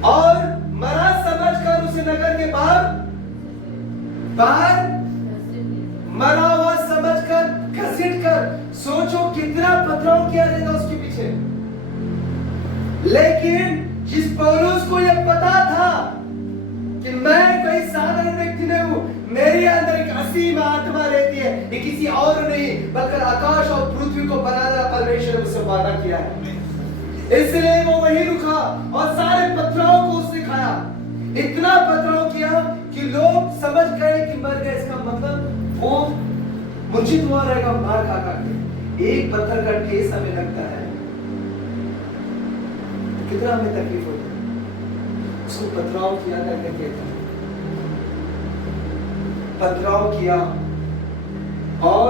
और मरा समझकर उसे नगर के बाहर मरा हुआ समझकर घसीटकर, सोचो कितना पथराव किया जाएगा उसके पीछे। लेकिन जिस पौलुस को यह पता था कि मैं कोई साधारण व्यक्ति नहीं हूं, मेरे अंदर एक असीम आत्मा रहती है, ये किसी और नहीं बल्कि आकाश और पृथ्वी को बनाना परमेश्वर ने मुझसे वादा किया है। इसलिए वो वहीं रुका और सारे पत्थरों को उसने खाया, इतना पत्थरों किया कि लोग समझ गए कि मर गए। इसका मतलब वो मूर्छित हुआ रहेगा मार खा के। एक पत्थर का ठेस हमें लगता है कितना हमें तकलीफ होती है, उसको पथराव किया करके कहता है, पथराव किया और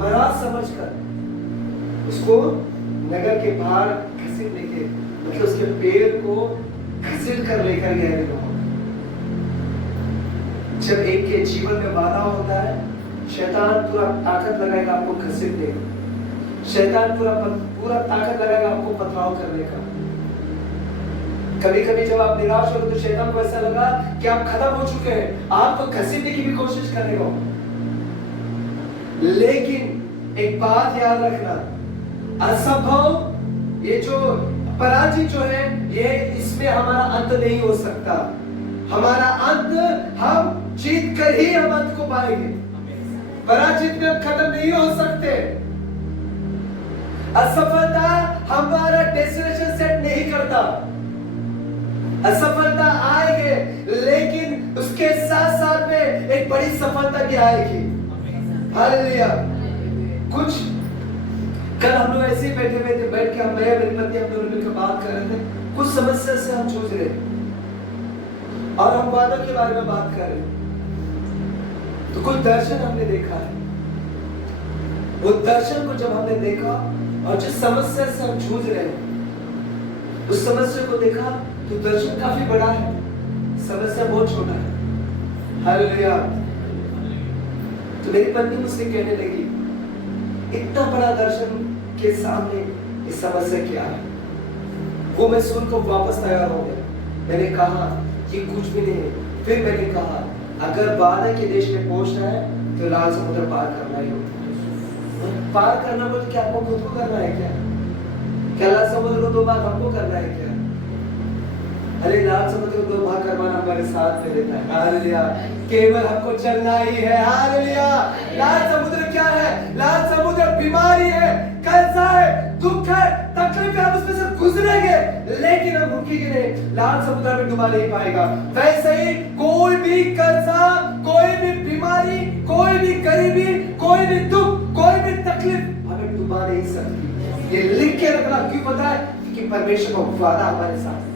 मरा समझकर उसको नगर के बाहर घसीट लेके, मतलब उसके पैर को घसीट कर लेकर गए लोग। जब एक के जीवन में वादा होता है, शैतान पूरा ताकत लगाएगा आपको घसीटने का, शैतान पूरा ताकत लगाएगा आपको पथराव करने का। कभी कभी जब आप निराश हो तो शैतान को ऐसा लगा कि आप खत्म हो चुके हैं, आपको घसीटने की भी कोशिश करेगा। लेकिन एक बात याद रखना, असंभव, ये जो पराजित जो है, ये इसमें हमारा अंत नहीं हो सकता। हमारा अंत हम जीत कर ही हम अंत को पाएंगे। पराजित में हम खत्म नहीं हो सकते। असफलता हमारा डेस्टिनेशन सेट नहीं करता। असफलता आएगी, लेकिन उसके साथ साथ में एक बड़ी सफलता भी आएगी। हालेलुया। कुछ कल हम लोग ऐसे ही बैठे हुए थे, बैठ के मेरी पत्नी हम दोनों मिलकर बात कर रहे थे। कुछ समस्या से हम जूझ रहे और हम वादों के बारे में बात कर रहे। तो कुछ दर्शन हमने देखा है। वो दर्शन को जब हमने देखा और जिस समस्या से हम जूझ रहे हैं, उस समस्या को देखा तो दर्शन काफी बड़ा है, समस्या बहुत छोटा है। हालेलुया। तो मेरी पत्नी मुझसे कहने लगी, इतना बड़ा दर्शन के सामने इस समस्या क्या है? वो मैं सुनकर वापस तैयार हो गया। मैंने कहा ये कुछ भी नहीं है। फिर मैंने कहा अगर वादा के देश में पहुंचना है तो लाल समुद्र पार करना ही होगा। पार करना बोल क्या आपको खुद को करना है क्या? क्या लाल समुद्र को 2 बार हमको करना है क्या? अरे लाल समुद्र को 2 बार करवाना हमारे साथ में रहता है। हालेलुया। केवल हमको चलना ही है। हालेलुया। लाल समुद्र क्या है? लाल समुद्र बीमारी है, कर्जा है, दुख है, तकलीफ है, हम उसमें से गुजरेंगे, लेकिन हम रुकेंगे नहीं। लाल समुद्र में डुबा नहीं पाएगा। वैसे ही कोई भी कर्जा, कोई भी बीमारी, कोई भी गरीबी, कोई भी दुख, कोई भी तकलीफ हमें डुबा नहीं सकती। ये लिख के रखना। क्यों पता है? क्योंकि परमेश्वर का वादा हमारे साथ।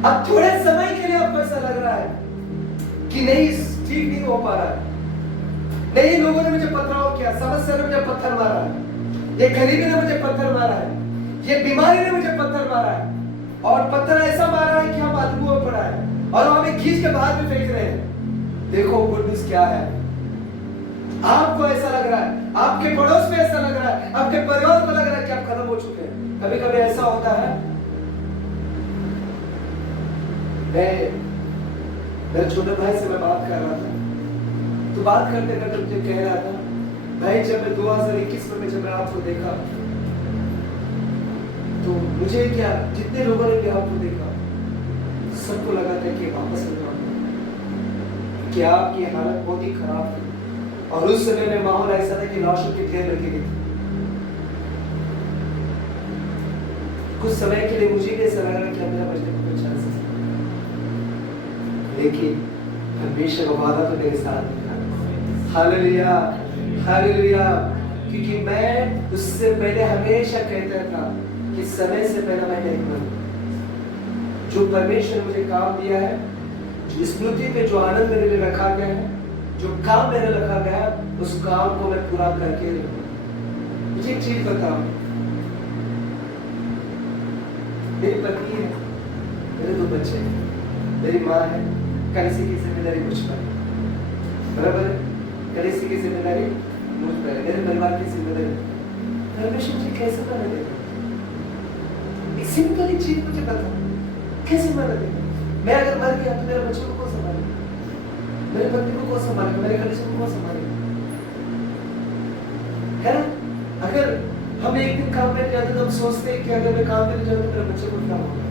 अब थोड़े समय के लिए आपको ऐसा लग रहा है कि नहीं, ठीक नहीं हो पा रहा है, नहीं लोगों ने मुझे पथराव किया, समस्या ने मुझे पत्थर मारा है, ये गरीबी ने मुझे पत्थर मारा है, ये बीमारी ने मुझे पत्थर मारा है, और पत्थर ऐसा मारा है कि हम आदमी में पड़ा है और हमें खींच के बाहर में फेंक रहे हैं। देखो गुड न्यूज़ क्या है। आपको ऐसा लग रहा है, आपके पड़ोस में ऐसा लग रहा है, आपके परिवार को लग रहा है कि आप खत्म हो चुके हैं। कभी कभी ऐसा होता है। मेरे छोटे भाई से मैं बात कर रहा था, तो बात करते करते मुझे कह रहा था, भाई जब मैं 2021 में जब मैं आपको देखा तो मुझे क्या, जितने लोगों ने भी आपको देखा सबको लगा था कि वापस कि आपकी हालत बहुत ही खराब थी और उस समय में माहौल ऐसा था कि लाशों की ढेर लगी गई। कुछ समय के लिए मुझे भी ऐसा लगा कि मेरा बचने को कोई चांस नहीं, लेकिन परमेश्वर का वादा तो मेरे साथ था। Hallelujah, hallelujah. क्योंकि मैं उससे पहले हमेशा कहता था कि समय से पहले मैं नहीं मरूं। जो परमेश्वर मुझे काम दिया है, जो स्मृति पे जो आनंद मेरे लिए रखा गया है, जो काम मेरे लिए रखा गया है, उस काम को मैं पूरा करके रहूंगा। मुझे एक चीज बताओ, मेरी पत्नी है, मेरे 2 बच्चे हैं, मेरी माँ है, करेंसी की जिम्मेदारी मुझ पर, बराबर है? करेंसी की जिम्मेदारी मुझ पर है, मेरे परिवार की जिम्मेदारी। परमेश्वर मुझे कैसे मना देगा? एक सिंपल चीज मुझे बता, कैसे मना देगा? मैं अगर मर गया तो मेरे बच्चों को कौन संभालेगा? मेरे पत्नी को कौन संभालेगा? मेरे कलेक्शन को कौन संभालेगा? है ना? अगर हम एक दिन काम में जाते तो हम सोचते हैं कि अगर मैं काम में जाऊँ तो मेरे बच्चे को क्या होगा?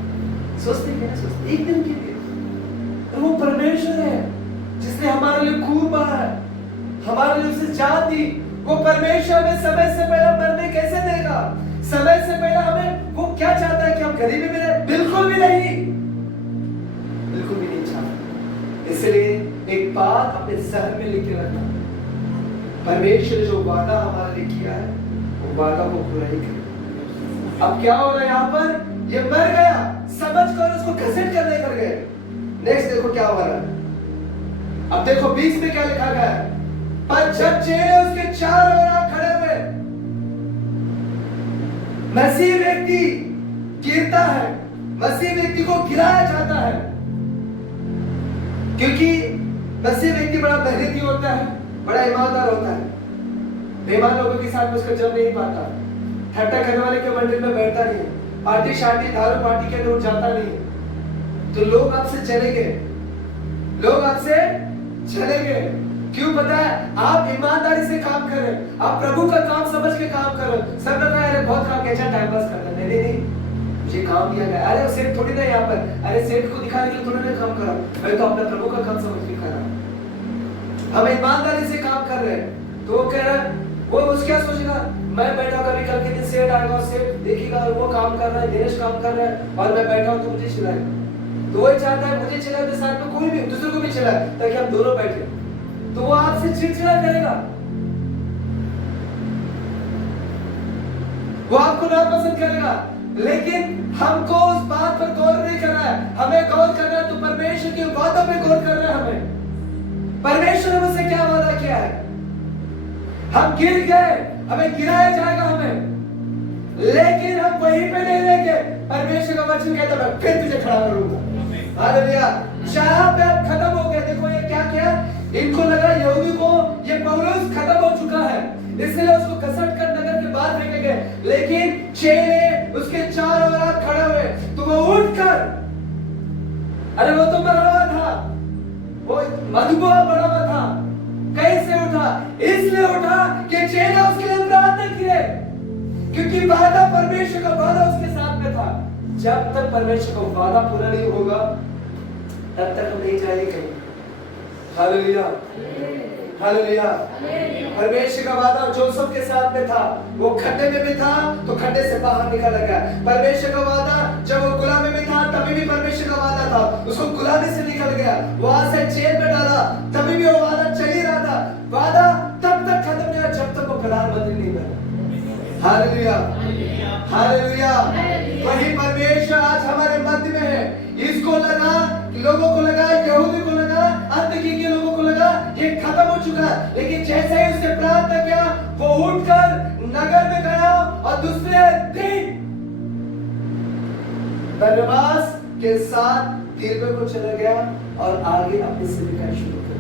सोचते हैं, सोचते एक दिन के लिए। तो वो परमेश्वर है जिसने हमारे लिए खून बहा है, हमारे लिए उसने जान दी। वो परमेश्वर हमें समय से पहले मरने कैसे देगा? समय से पहले हमें वो क्या चाहता है कि हम गरीबी में रहें? बिल्कुल भी नहीं, बिल्कुल भी नहीं चाहता। इसलिए एक बात अपने जहन में लिख के रखना, परमेश्वर जो वादा हमारे लिए किया है वो वादा को पूरा ही करेगा। अब क्या हो रहा है यहाँ पर? ये मर गया समझ कर उसको घसीट कर लेकर गए। नेक्स्ट देखो क्या हो रहा है। अब देखो 20 में क्या लिखा गया है? पर जब चेहरे उसके चारों ओर खड़े हुए, मसीह व्यक्ति गिरता है, मसीह व्यक्ति को गिराया जाता है, क्योंकि मसीह व्यक्ति बड़ा मेहनती होता है, बड़ा ईमानदार होता है, बेईमान लोगों के साथ में उसका जम नहीं पाता, ठट्टा करने वाले के मंदिर में बैठता नहीं, पार्टी शार्टी दारू पार्टी के अंदर जाता नहीं। तो लोग आपसे चलेंगे, लोग आपसे चलेंगे। क्यों पता है? आप ईमानदारी से काम कर रहे हैं, आप प्रभु का काम समझ के काम कर रहे हैं। सब लोग अरे बहुत काम किया, टाइम पास करना। नहीं नहीं, मुझे काम दिया गया। अरे सेठ थोड़ी ना यहाँ पर, अरे सेठ को दिखाने के लिए थोड़ी ना काम करा, मैं तो अपना प्रभु का काम समझ के कर रहा हूँ। हम ईमानदारी से काम कर रहे हैं, तो वो कह रहा है, वो क्या सोचेगा, मैं बैठा कभी कल के दिन सेठ आएगा, सेठ देखिएगा वो काम कर रहा है, दिनेश काम कर रहा है और मैं बैठा हूं तो मुझे चिल्लाएगा। तो वो चाहता है मुझे चिल्लाए तो साथ में कोई भी दूसरे को भी चिल्लाए ताकि हम दोनों बैठे, तो वो आपसे चिड़चिड़ा करेगा, वो आपको नापसंद करेगा। लेकिन हमको उस बात पर गौर नहीं करना है, हमें गौर करना है तो परमेश्वर के वादा पे गौर करना है। हमें परमेश्वर ने मुझसे क्या वादा किया है, हम गिर गए, हमें गिराया जाएगा हमें, लेकिन हम वहीं पे नहीं रहेंगे। परमेश्वर का वचन कहता है मैं फिर तुझे खड़ा करूंगा। हालेलुया। जहां पे आप खत्म हो गए, देखो ये क्या किया, इनको लगा यहूदी को ये पौलुस खत्म हो चुका है, इसलिए उसको घसट कर नगर के बाहर फेंके गए। लेकिन चेले उसके चारों ओर खड़े हुए, तो वो उठकर, अरे वो तो मरा हुआ था, वो मधुबा पड़ा हुआ था, कैसे उठा? इसलिए उठा कि चेला उसके लिए प्रार्थना किए, क्योंकि वादा, परमेश्वर का वादा उसके साथ में था। जब तक परमेश्वर का वादा पूरा नहीं होगा तब तक हम नहीं जाएंगे कहीं। Hallelujah, hallelujah. परमेश्वर का वादा जोसेफ के साथ में था, वो खड्डे में भी था तो खड्डे से बाहर निकल गया। परमेश्वर का वादा जब वो गुलामी में था तभी भी परमेश्वर का वादा था, उसको गुलामी से निकल गया, वहां से जेल में डाला तभी भी वो वादा चल ही रहा था। वादा तब तक खत्म नहीं हुआ जब तक वो प्रधानमंत्री नहीं बना। Hallelujah, hallelujah. वही परमेश्वर आज हमारे मध्य में है। इसको लगा, लोगों को लगा, यहूदी को लगा, अंतकी के लोगों को लगा ये खत्म हो चुका है, लेकिन जैसे ही उसने प्रार्थना किया वो उठकर नगर में गया और दूसरे दिन बरनबास के साथ दिरबे को चला गया और आगे अपनी सेवा शुरू कर।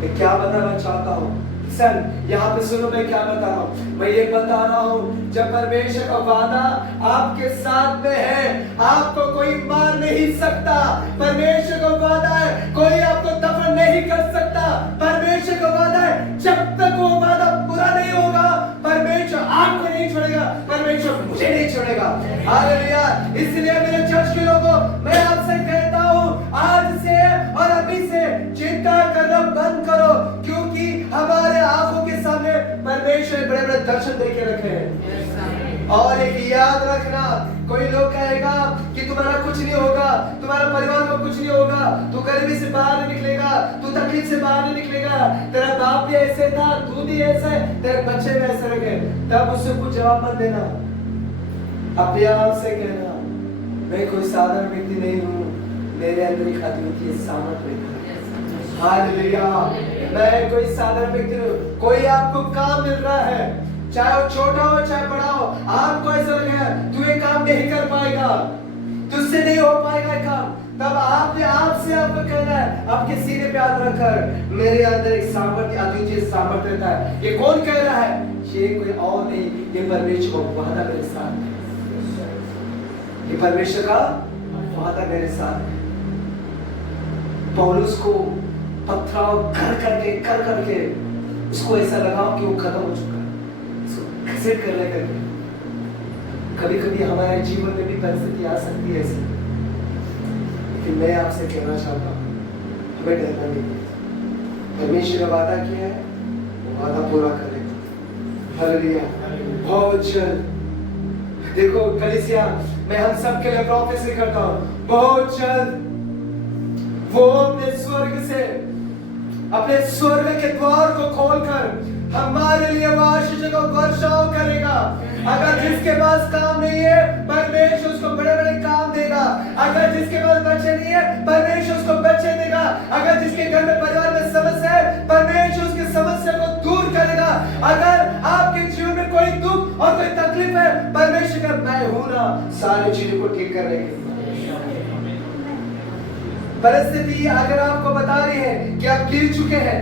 मैं क्या बताना चाहता हूँ सर, यहाँ पे सुनो मैं क्या बता रहा हूँ। मैं ये बता रहा हूँ जब परमेश्वर का वादा आपके साथ में है, आपको कोई मार नहीं सकता। परमेश्वर का वादा है, कोई आपको दफन नहीं कर सकता। परमेश्वर का वादा है, जब तक वो वादा पूरा नहीं होगा परमेश्वर आपको नहीं छोड़ेगा, परमेश्वर मुझे नहीं छोड़ेगा। हालेलुया। इसलिए मेरे चर्च के लोगों, मैं आपसे कहता हूँ आज से और अभी से चिंता करना बंद करो, क्योंकि हमारे आंखों के सामने परमेश्वर बड़े बड़े दर्शन दे के रखे हैं। और एक याद रखना, कोई लोग कहेगा कि तुम्हारा कुछ नहीं होगा, तुम्हारा परिवार को कुछ नहीं होगा, तू गरीबी से बाहर नहीं निकलेगा, तू तकलीफ से बाहर नहीं निकलेगा, तेरा बाप भी ऐसे था, तू भी ऐसे, तेरे बच्चे भी ऐसे रखे, तब उससे कुछ जवाब मत देना। अपने आप से कहना मैं कोई साधारण व्यक्ति नहीं हूँ, मेरे अंदर एक अद्वितीय सामर्थ्य है। हालेलुया। मैं कोई साधारण व्यक्ति नहीं हूँ। कोई आपको काम मिल रहा है, चाहे वो छोटा हो चाहे बड़ा हो, आपको ऐसा लग रहा है तू ये काम नहीं कर पाएगा, तुझसे नहीं हो पाएगा काम, तब आपने आपसे आपको कहना है, आपके सीने पे हाथ रखकर मेरे अंदर एक सामर्थ्य, अद्वितीय सामर्थ्य रहता है। ये कौन कह रहा है? ये कोई और नहीं, ये परमेश्वर का वादा मेरे साथ है। ये परमेश्वर का वादा मेरे साथ है। पौलुस को पथराव कर करके उसको ऐसा लगा कि वो खत्म हो चुका है, उसको घसीट करने करके। कभी कभी हमारे जीवन में भी परिस्थिति आ सकती है ऐसी, लेकिन मैं आपसे कहना चाहता हूँ हमें डरना नहीं। परमेश्वर ने वादा किया है, वो वादा पूरा करेगा। हालेलुया। बहुत जल्द, देखो कलीसिया, मैं हम सब के लिए प्रोफेसी करता हूँ, बहुत जल्द वो अपने स्वर्ग के द्वार को खोलकर हमारे लिए आशीष को वर्षाव करेगा। अगर जिसके पास काम नहीं है परमेश्वर उसको बड़े बड़े काम देगा, अगर जिसके पास बच्चे नहीं है परमेश्वर उसको बच्चे देगा, अगर जिसके घर में परिवार में समस्या है परमेश्वर उसकी समस्या को दूर करेगा, अगर आपके जीवन में कोई दुख और कोई तकलीफ है परमेश्वर का मैं हूं ना सारी चीजों को ठीक करने के। परिस्थिति अगर आपको बता रही है कि आप गिर चुके हैं,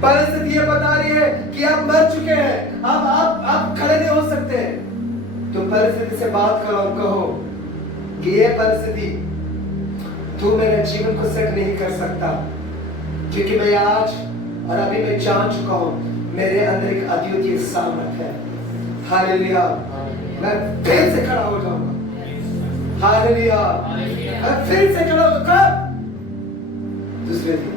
परिस्थिति ये बता रही है कि आप मर चुके हैं, आप खड़े नहीं हो सकते, तो परिस्थिति से बात करो और कहो कि ये परिस्थिति तू मेरे जीवन को सेट नहीं कर सकता, क्योंकि मैं आज और अभी मैं जान चुका हूं मेरे अंदर एक अद्वितीय सामर्थ्य है। हालेलुया। मैं फिर से खड़ा हो जाऊंगा। हालेलुया। मैं फिर से खड़ा हो, कब? दूसरे दिन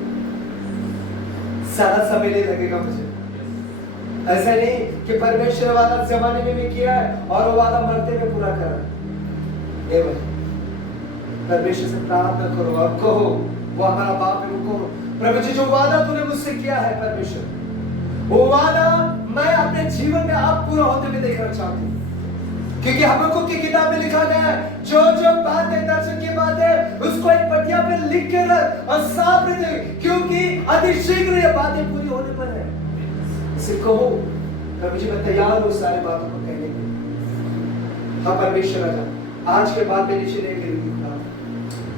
ज्यादा समय नहीं लगेगा मुझे। ऐसा नहीं कि परमेश्वर ने वादा जमाने में भी किया है और वो वादा मरते में पूरा करा। ये भाई परमेश्वर से प्रार्थना करो और कहो, वो हमारा बाप है, वो कहो प्रभु जी जो वादा तूने मुझसे किया है परमेश्वर, वो वादा मैं अपने जीवन में आप पूरा होते हुए देखना चाहती हूँ। क्योंकि हबक्कुक की किताब में लिखा गया है जो जो बातें दर्शन की बातें उसको एक पटिया पे लिख के रख और साफ रख दे, क्योंकि अति शीघ्र ये बातें पूरी होने पर है। इसे कहो प्रभु जी मैं तैयार हूँ सारी बातों को कहने के लिए। हाँ परमेश्वर राजा आज के बाद मैं नीचे नहीं गिरूंगी,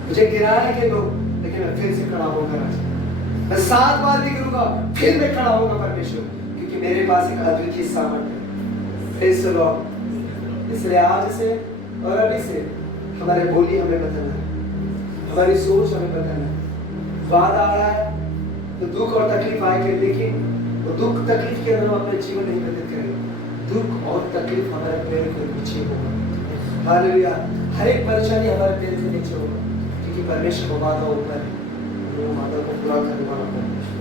मुझे गिराने के दो लेकिन मैं फिर से खड़ा होकर राजा, मैं 7 बार भी गिरूंगा फिर मैं खड़ा होगा परमेश्वर, क्योंकि मेरे पास एक अद्वितीय सामर्थ्य है। Praise the Lord. इसलिए आज से और अभी से हमारे बोली हमें बदलना है, हमारी सोच हमें बदलना है। वादा आया है तो दुख और तकलीफ आएगी, लेकिन वो दुख तकलीफ के अंदर हम अपने जीवन नहीं व्यतीत करेंगे। दुख और तकलीफ हमारे पैर के नीचे होगा। हालेलुया। हर एक परेशानी हमारे पैर के नीचे होगा, क्योंकि परमेश्वर का वादा ऊपर है, वो वादा को पूरा करने वाला परमेश्वर।